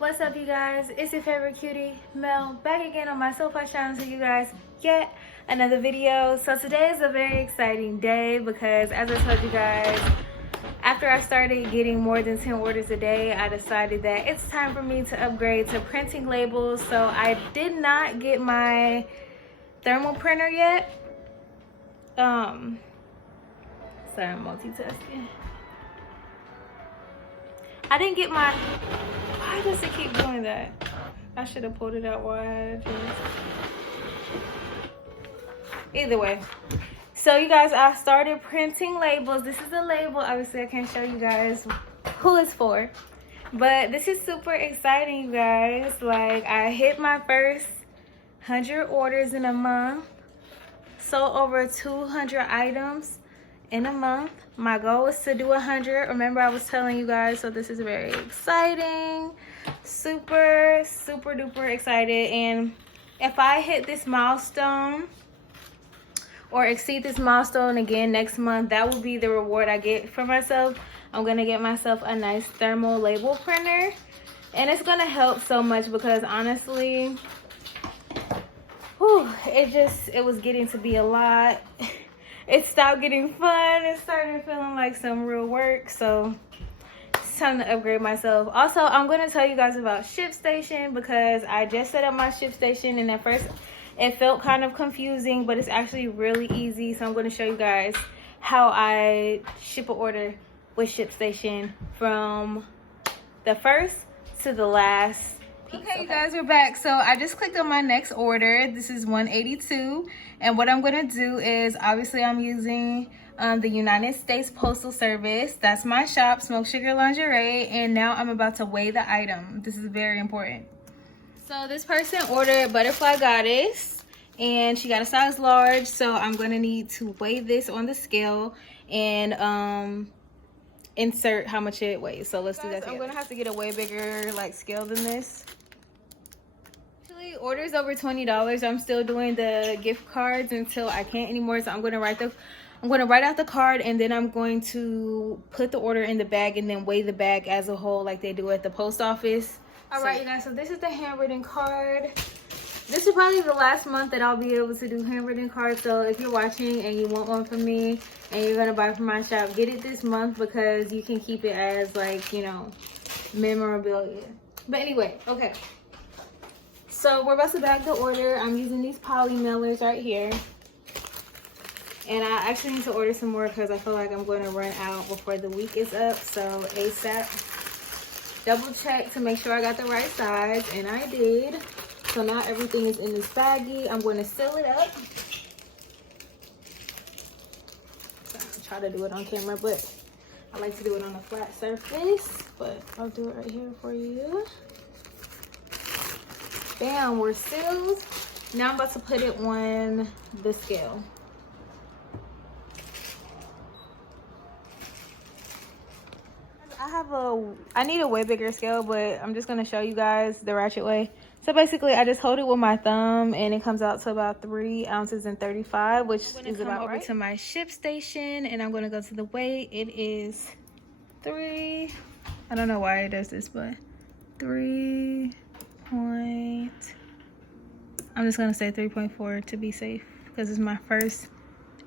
What's up, you guys? It's your favorite cutie, Mel, back again on my sofa shine to you guys yet another video. So today is a very exciting day because, as I told you guys, after I started getting more than 10 orders a day, I decided that it's time for me to upgrade to printing labels. So I did not get my thermal printer yet. Sorry, I'm multitasking. I didn't get my... Why does it keep doing that? I should have pulled it out wide. Either way. So you guys, I started printing labels. This is a label. Obviously, I can't show you guys who it's for. But this is super exciting, you guys. Like, I hit my first 100 orders in a month. Sold over 200 items in a month. My goal is to do 100. Remember, I was telling you guys, so this is very exciting. Super duper excited. And if I hit this milestone or exceed this milestone again next month, that will be the reward I get for myself. I'm gonna get myself a nice thermal label printer, and it's gonna help so much because honestly, it was getting to be a lot. It stopped getting fun. It started feeling like some real work. So it's time to upgrade myself. Also, I'm going to tell you guys about ShipStation because I just set up my ShipStation, and at first it felt kind of confusing, but it's actually really easy. So I'm going to show you guys how I ship an order with ShipStation from the first to the last. Okay, you guys, we're back. So I just clicked on my next order. This is 182, and what I'm gonna do is, obviously I'm using the United States Postal Service. That's my shop, Smoke Sugar Lingerie, and now I'm about to weigh the item. This is very important. So this person ordered Butterfly Goddess, and she got a size large, so I'm gonna need to weigh this on the scale and insert how much it weighs. So let's do that together. I'm gonna have to get a way bigger scale than this. Actually, orders over $20. I'm still doing the gift cards until I can't anymore. So I'm gonna write out the card, and then I'm going to put the order in the bag and then weigh the bag as a whole like they do at the post office. All right, you guys, so this is the handwritten card. This is probably the last month that I'll be able to do handwritten cards. So if you're watching and you want one from me and you're gonna buy from my shop, get it this month because you can keep it as memorabilia. But anyway, okay. So we're about to bag the order. I'm using these poly mailers right here. And I actually need to order some more because I feel like I'm going to run out before the week is up. So ASAP. Double check to make sure I got the right size, and I did. So now everything is in this baggie. I'm going to seal it up. So I'll try to do it on camera, but I like to do it on a flat surface. But I'll do it right here for you. Bam, we're sealed. Now I'm about to put it on the scale. I need a way bigger scale, but I'm just gonna show you guys the ratchet way. So basically, I just hold it with my thumb, and it comes out to about 3 ounces and 35, which is about right. Over to my ShipStation, and I'm gonna go to the weight. It is 3. I don't know why it does this, but 3 point. I'm just gonna say 3.4 to be safe because it's my first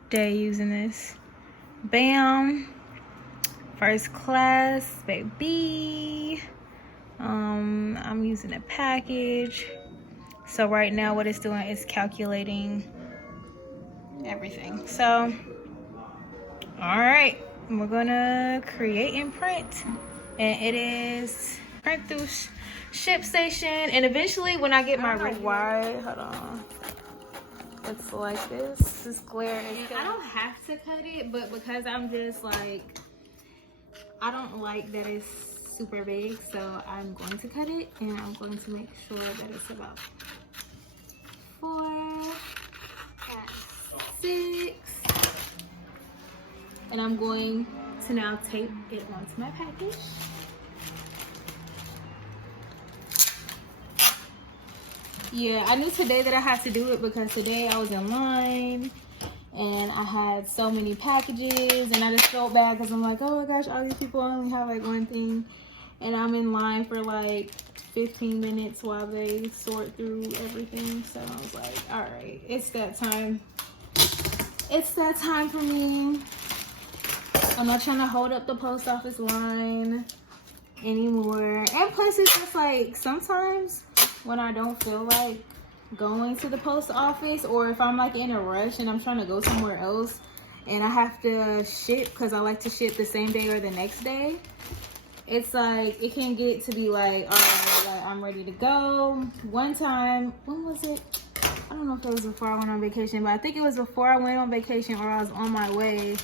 day using this. Bam. First class, baby. I'm using a package. So right now what it's doing is calculating everything. So, all right, we're gonna create and print. And it is print through ShipStation. And eventually when I get my wide, hold on. It's like this. This glare is I don't have to cut it, but because I'm just I don't like that it's super big, so I'm going to cut it, and I'm going to make sure that it's about 4 and 6. And I'm going to now tape it onto my package. Yeah, I knew today that I had to do it because today I was in line and I had so many packages, and I just felt bad because I'm like, oh my gosh, all these people only have one thing. and I'm in line for like 15 minutes while they sort through everything. So I was like, all right, it's that time. It's that time for me. I'm not trying to hold up the post office line anymore. And plus, it's just like sometimes when I don't feel like going to the post office, or if I'm like in a rush and I'm trying to go somewhere else and I have to ship because I like to ship the same day or the next day, it's like it can get to be like, all right, like I'm ready to go. One time, when was it? I don't know if it was before I went on vacation, but I think it was before I went on vacation, or I was on my way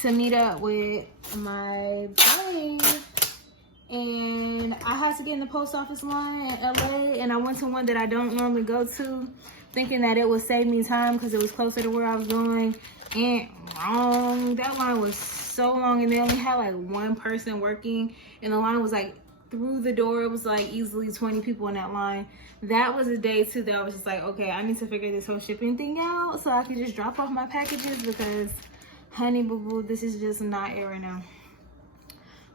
to meet up with my babe, and I had to get in the post office line in LA, and I went to one that I don't normally go to, thinking that it would save me time because it was closer to where I was going. And wrong, that line was so long, and they only had like one person working, and the line was like through the door, it was like easily 20 people in that line. That was a day too that I was just like, okay, I need to figure this whole shipping thing out so I can just drop off my packages, because honey boo boo, this is just not it right now.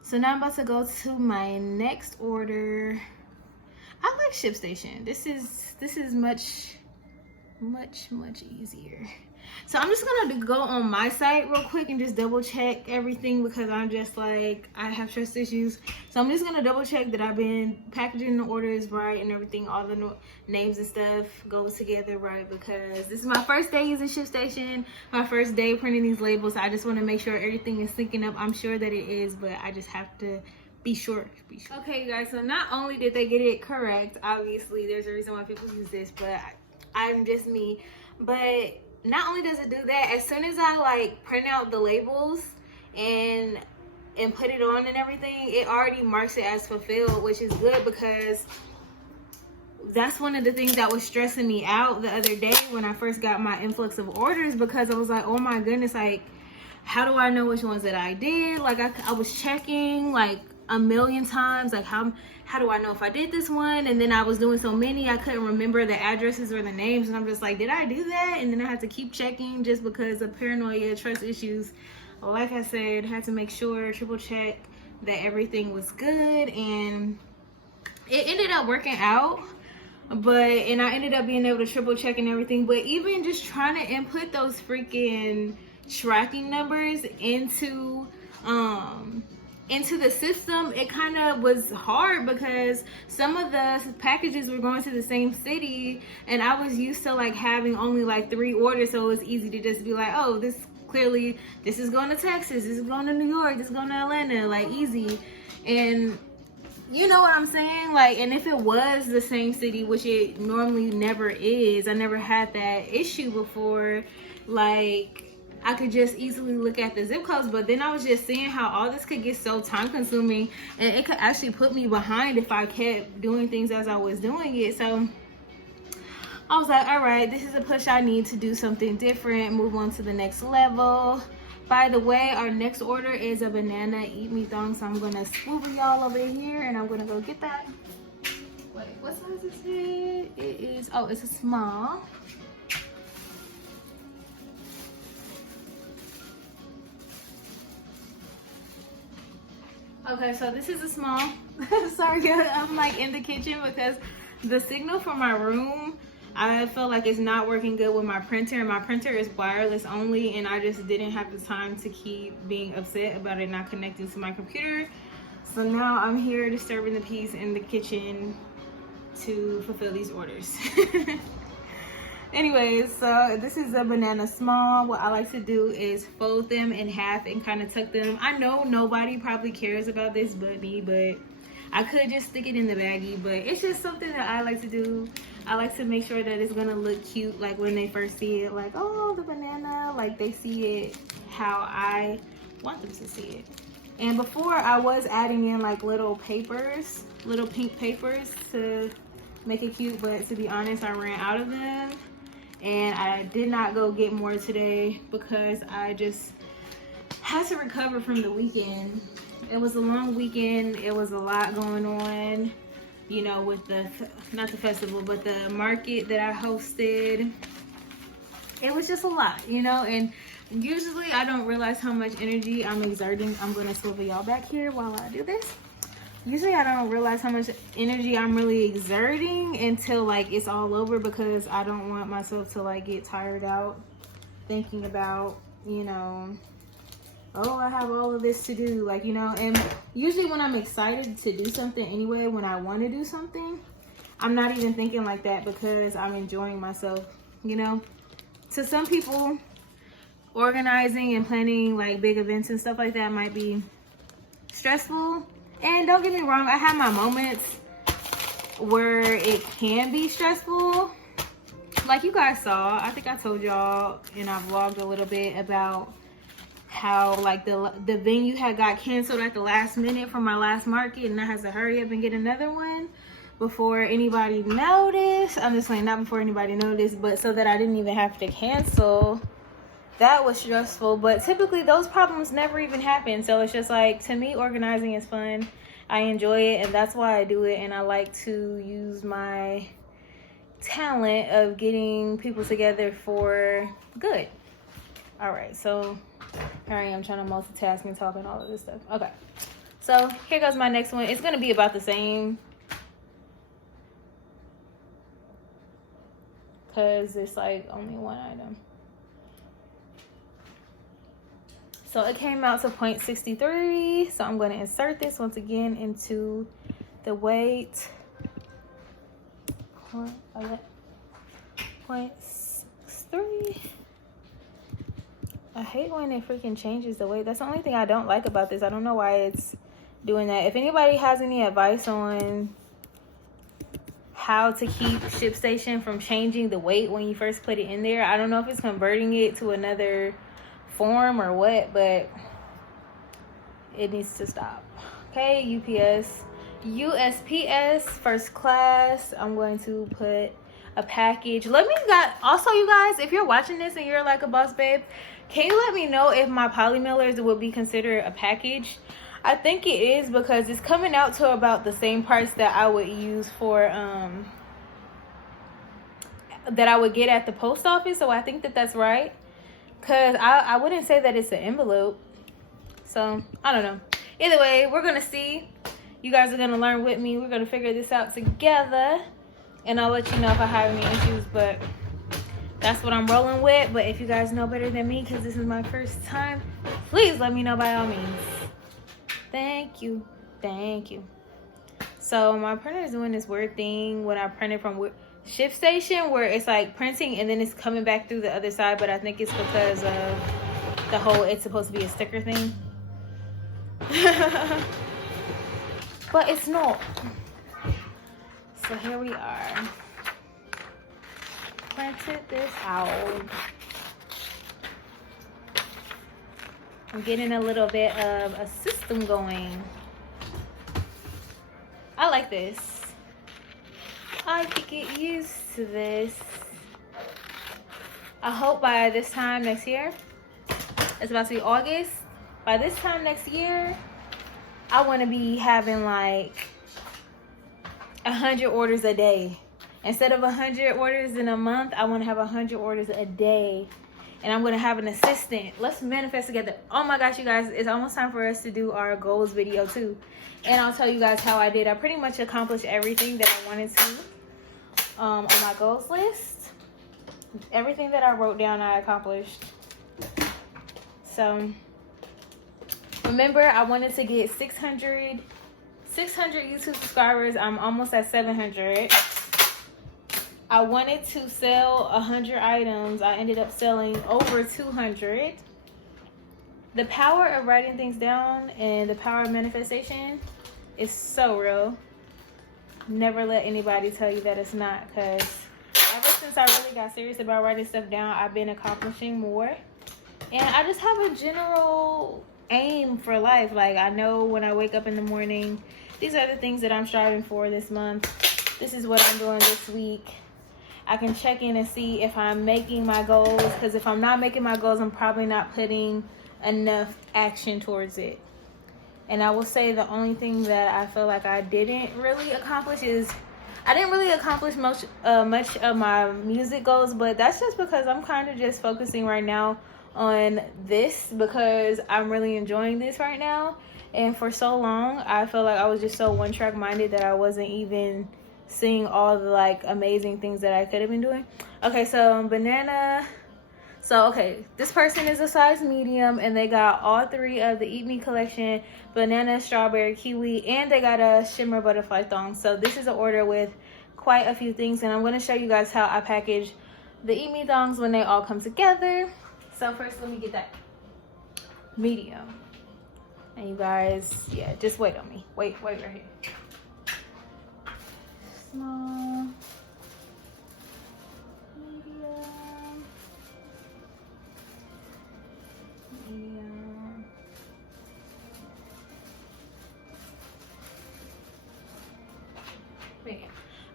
So now I'm about to go to my next order. I like ShipStation. This is much easier. So I'm just gonna go on my site real quick and just double check everything, because I'm just like, I have trust issues. So I'm just gonna double check that I've been packaging the orders right and everything, all the names and stuff goes together right, because this is my first day using ShipStation, my first day printing these labels. So I just want to make sure everything is syncing up. I'm sure that it is, but I just have to be sure. Okay guys, so not only did they get it correct, obviously there's a reason why people use this, but I'm just me. But not only does it do that, as soon as I like print out the labels and put it on and everything, it already marks it as fulfilled, which is good, because that's one of the things that was stressing me out the other day when I first got my influx of orders, because I was like, oh my goodness, like how do I know which ones that I did? Like I was checking like a million times, like how do I know if I did this one? And then I was doing so many, I couldn't remember the addresses or the names, and I'm just like, did I do that? And then I had to keep checking just because of paranoia, trust issues. Like I said, had to make sure, triple check that everything was good, and it ended up working out. And I ended up being able to triple check and everything. But even just trying to input those freaking tracking numbers into the system, it kind of was hard, because some of the packages were going to the same city, and I was used to like having only like 3 orders, so it was easy to just be like, oh, this is going to Texas, this is going to New York, this is going to Atlanta, like easy. And you know what I'm saying? Like, and if it was the same city, which it normally never is, I never had that issue before, like I could just easily look at the zip codes. But then I was just seeing how all this could get so time consuming, and it could actually put me behind if I kept doing things as I was doing it. So I was like, all right, this is a push I need to do something different, move on to the next level. By the way, our next order is a banana eat me thong, so I'm gonna swoop y'all over here and I'm gonna go get that. Wait, what size is it? It is, oh, it's a small. Okay, so this is a small. Sorry, I'm like in the kitchen because the signal for my room, I feel like it's not working good with my printer, and my printer is wireless only, and I just didn't have the time to keep being upset about it not connecting to my computer. So now I'm here disturbing the peace in the kitchen to fulfill these orders. Anyways, so this is a banana small. What I like to do is fold them in half and kind of tuck them. I know nobody probably cares about this but me, but I could just stick it in the baggie, but it's just something that I like to do. I like to make sure that it's gonna look cute, like when they first see it, like, oh, the banana, like they see it how I want them to see it. And before I was adding in like little papers, little pink papers to make it cute, but to be honest, I ran out of them. And I did not go get more today because I just had to recover from the weekend. It was a long weekend. It was a lot going on, you know, with the, not the festival, but the market that I hosted. It was just a lot, you know, and usually I don't realize how much energy I'm exerting. I'm gonna swivel y'all back here while I do this. usually I don't realize how much energy I'm really exerting until like it's all over, because I don't want myself to like get tired out thinking about, you know, oh, I have all of this to do, like, you know. And usually when I'm excited to do something anyway, when I want to do something, I'm not even thinking like that, because I'm enjoying myself, you know. To some people, organizing and planning like big events and stuff like that might be stressful. And don't get me wrong, I have my moments where it can be stressful. Like you guys saw, I think I told y'all and I vlogged a little bit about how like the venue had got canceled at the last minute for my last market, and I had to hurry up and get another one before anybody noticed. I'm just saying, not before anybody noticed, but so that I didn't even have to cancel. That was stressful, but typically those problems never even happen. So it's just like, to me, organizing is fun. I enjoy it, and that's why I do it. And I like to use my talent of getting people together for good. All right, so here I am trying to multitask and talk and all of this stuff. Okay, so here goes my next one. It's gonna be about the same, because it's like only one item. So it came out to 0.63. So I'm going to insert this once again into the weight. 0.63. I hate when it freaking changes the weight. That's the only thing I don't like about this. I don't know why it's doing that. If anybody has any advice on how to keep ShipStation from changing the weight when you first put it in there, I don't know if it's converting it to another form or what, but it needs to stop. Okay, USPS first class. I'm going to put a package. Let me also, you guys, if you're watching this and you're like a boss babe, can you let me know if my poly mailers would be considered a package? I think it is, because it's coming out to about the same price that I would use for that I would get at the post office. So I think that that's right. Because I wouldn't say that it's an envelope. So, I don't know. Either way, we're going to see. You guys are going to learn with me. We're going to figure this out together. And I'll let you know if I have any issues. But that's what I'm rolling with. But if you guys know better than me, because this is my first time, please let me know by all means. Thank you. Thank you. So, my printer is doing this weird thing when I print it from ShipStation, where it's like printing and then it's coming back through the other side, but I think it's because of the whole it's supposed to be a sticker thing. But it's not. So here we are. Printed this out. I'm getting a little bit of a system going. I like this. I could get used to this. I hope by this time next year, it's about to be August, by this time next year, I want to be having like 100 orders a day. Instead of 100 orders in a month, I want to have 100 orders a day. And I'm going to have an assistant. Let's manifest together. Oh my gosh, you guys, it's almost time for us to do our goals video too. And I'll tell you guys how I did. I pretty much accomplished everything that I wanted to on my goals list. Everything that I wrote down, I accomplished. So remember, I wanted to get 600 YouTube subscribers. I'm almost at 700. I wanted to sell 100 items. I ended up selling over 200. The power of writing things down and the power of manifestation is so real. Never let anybody tell you that it's not, because ever since I really got serious about writing stuff down, I've been accomplishing more. And I just have a general aim for life. Like, I know when I wake up in the morning, these are the things that I'm striving for this month. This is what I'm doing this week. I can check in and see if I'm making my goals, because if I'm not making my goals, I'm probably not putting enough action towards it. And I will say the only thing that I feel like I didn't really accomplish is I didn't really accomplish much of my music goals, but that's just because I'm kind of just focusing right now on this, because I'm really enjoying this right now. And for so long, I felt like I was just so one-track minded that I wasn't even seeing all the like amazing things that I could have been doing. Okay, so banana. So, okay, this person is a size medium, and they got all 3 of the Eat Me collection, banana, strawberry, kiwi, and they got a shimmer butterfly thong. So this is an order with quite a few things, and I'm going to show you guys how I package the Eat Me thongs when they all come together. So first, let me get that medium. And you guys, yeah, just wait on me. Wait right here. Small.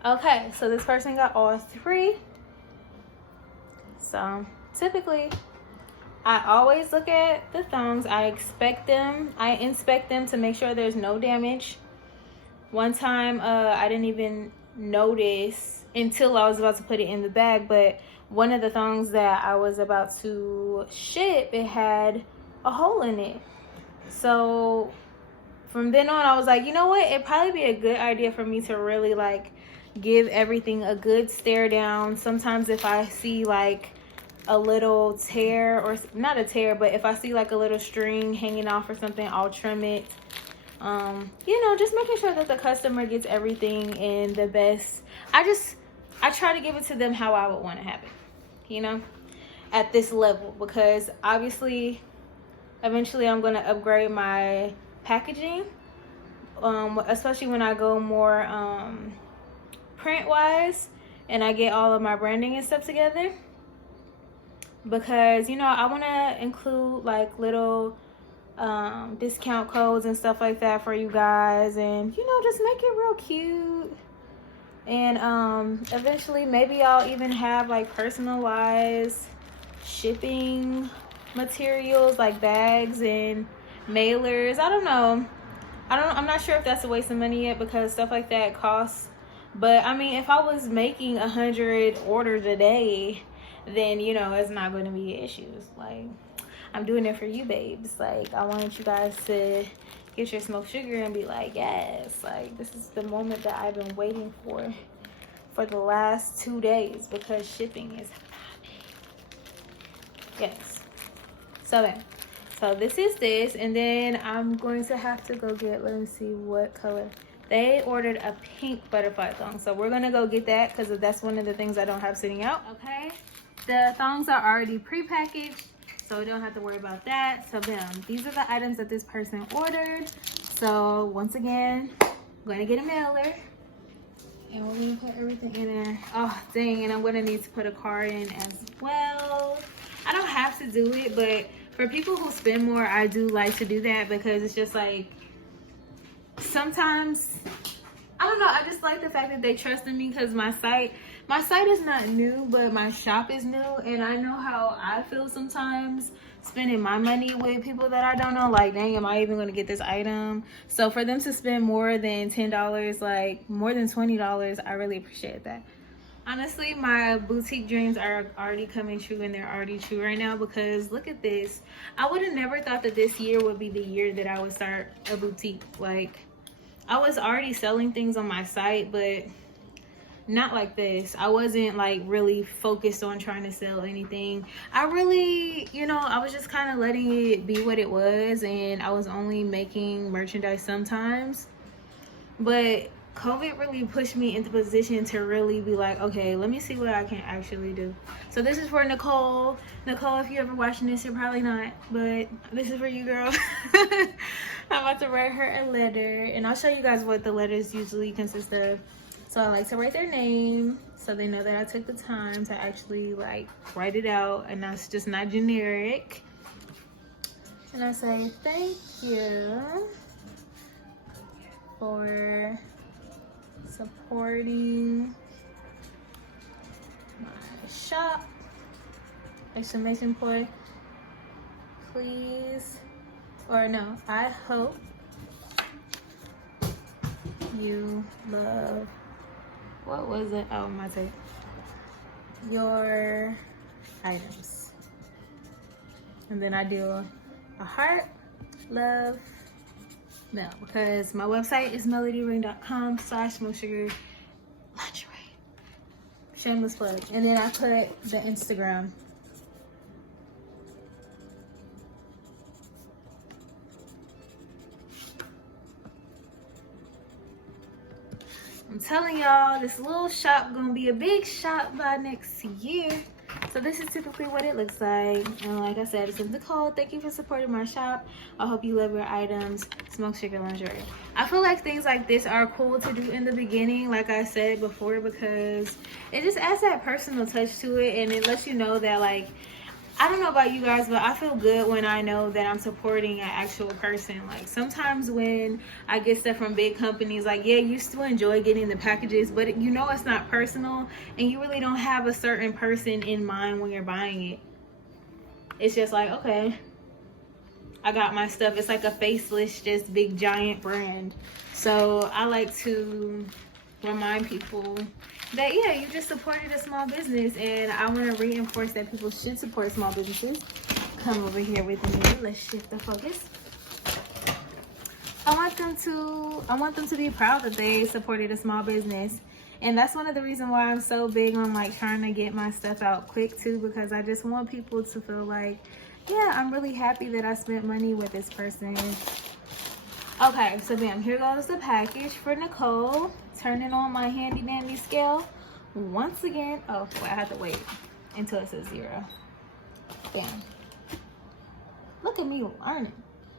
Okay, so this person got all 3. So typically I always look at the thongs. I inspect them to make sure there's no damage. One time I didn't even notice until I was about to put it in the bag, but one of the thongs that I was about to ship, it had a hole in it. So from then on, I was like, you know what, it'd probably be a good idea for me to really like give everything a good stare down. Sometimes if I see like a little tear, or not a tear, but if I see like a little string hanging off or something, I'll trim it. You know, just making sure that the customer gets everything in the best. I try to give it to them how I would want to have it, you know, at this level, because obviously eventually I'm going to upgrade my packaging, especially when I go more print wise and I get all of my branding and stuff together, because, you know, I want to include like little discount codes and stuff like that for you guys, and, you know, just make it real cute. And eventually maybe I'll even have like personalized shipping materials, like bags and mailers. I don't know. I'm not sure if that's a waste of money yet, because stuff like that costs. But I mean, if I was making 100 orders a day, then, you know, it's not going to be issues. Like, I'm doing it for you, babes. Like, I want you guys to get your smoked sugar and be like, yes, like, this is the moment that I've been waiting for the last 2 days, because shipping is popping. Yes. So this is this, and then I'm going to have to go get, let me see what color. They ordered a pink butterfly thong, so we're gonna go get that, because that's one of the things I don't have sitting out. Okay, the thongs are already pre-packaged, so we don't have to worry about that. So these are the items that this person ordered. So once again, I'm gonna get a mailer, and we're gonna put everything in there. Oh dang, and I'm gonna need to put a card in as well. I don't have to do it, but for people who spend more, I do like to do that, because it's just like, sometimes, I don't know, I just like the fact that they trust in me, because my site is not new, but my shop is new, and I know how I feel sometimes spending my money with people that I don't know. Like, dang, am I even going to get this item? So for them to spend more than $10, like more than $20, I really appreciate that. Honestly, my boutique dreams are already coming true, and they're already true right now, because look at this. I would have never thought that this year would be the year that I would start a boutique. Like, I was already selling things on my site, but not like this. I wasn't like really focused on trying to sell anything. I really, you know, I was just kind of letting it be what it was, and I was only making merchandise sometimes. But COVID really pushed me into position to really be like, okay, let me see what I can actually do. So this is for Nicole. Nicole, if you're ever watching this, you're probably not, but this is for you, girl. I'm about to write her a letter, and I'll show you guys what the letters usually consist of. So I like to write their name, so they know that I took the time to actually like write it out, and that's just not generic. And I say, thank you for supporting my shop, exclamation point, please, or no, I hope you love, what was it, oh my tape, your items. And then I do a heart, love, No, because my website is melodyring.com/milksugar lingerie. Shameless plug. And then I put the Instagram. I'm telling y'all, this little shop gonna be a big shop by next year. So this is typically what it looks like. And like I said, it's in the code. Thank you for supporting my shop. I hope you love your items. Smoke Sugar Lingerie. I feel like things like this are cool to do in the beginning, like I said before, because it just adds that personal touch to it, and it lets you know that, like, I don't know about you guys, but I feel good when I know that I'm supporting an actual person. Like, sometimes when I get stuff from big companies, like, yeah, you still enjoy getting the packages, but you know it's not personal, and you really don't have a certain person in mind when you're buying it. It's just like, okay, I got my stuff. It's like a faceless, just big giant brand. So I like to remind people that, yeah, you just supported a small business, and I want to reinforce that people should support small businesses. Come over here with me. Let's shift the focus. I want them to be proud that they supported a small business. And that's one of the reasons why I'm so big on, like, trying to get my stuff out quick too, because I just want people to feel like, yeah, I'm really happy that I spent money with this person. Okay, so bam, here goes the package for Nicole. Turning on my handy dandy scale once again. Oh, well, I have to wait until it says 0. Bam. Look at me learning.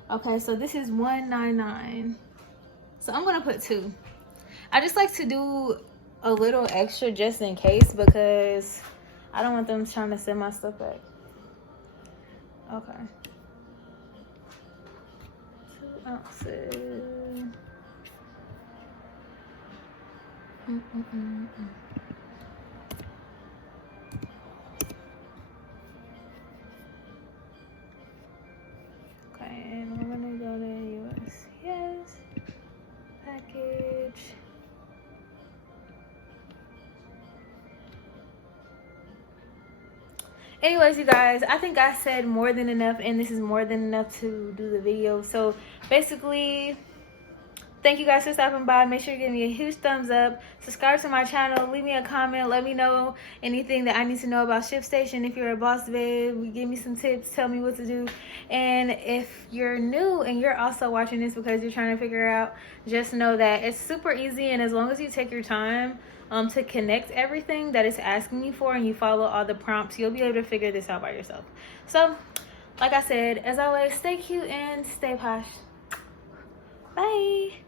Okay, so this is $199. So I'm gonna put 2. I just like to do a little extra just in case, because I don't want them trying to send my stuff back. Okay. 2 ounces. Okay, and we're gonna go to USPS package. Anyways, you guys, I think I said more than enough, and this is more than enough to do the video. So basically, thank you guys for stopping by. Make sure you give me a huge thumbs up. Subscribe to my channel. Leave me a comment. Let me know anything that I need to know about ShipStation. If you're a boss babe, give me some tips. Tell me what to do. And if you're new and you're also watching this because you're trying to figure out, just know that it's super easy. And as long as you take your time to connect everything that it's asking you for, and you follow all the prompts, you'll be able to figure this out by yourself. So, like I said, as always, stay cute and stay posh. Bye.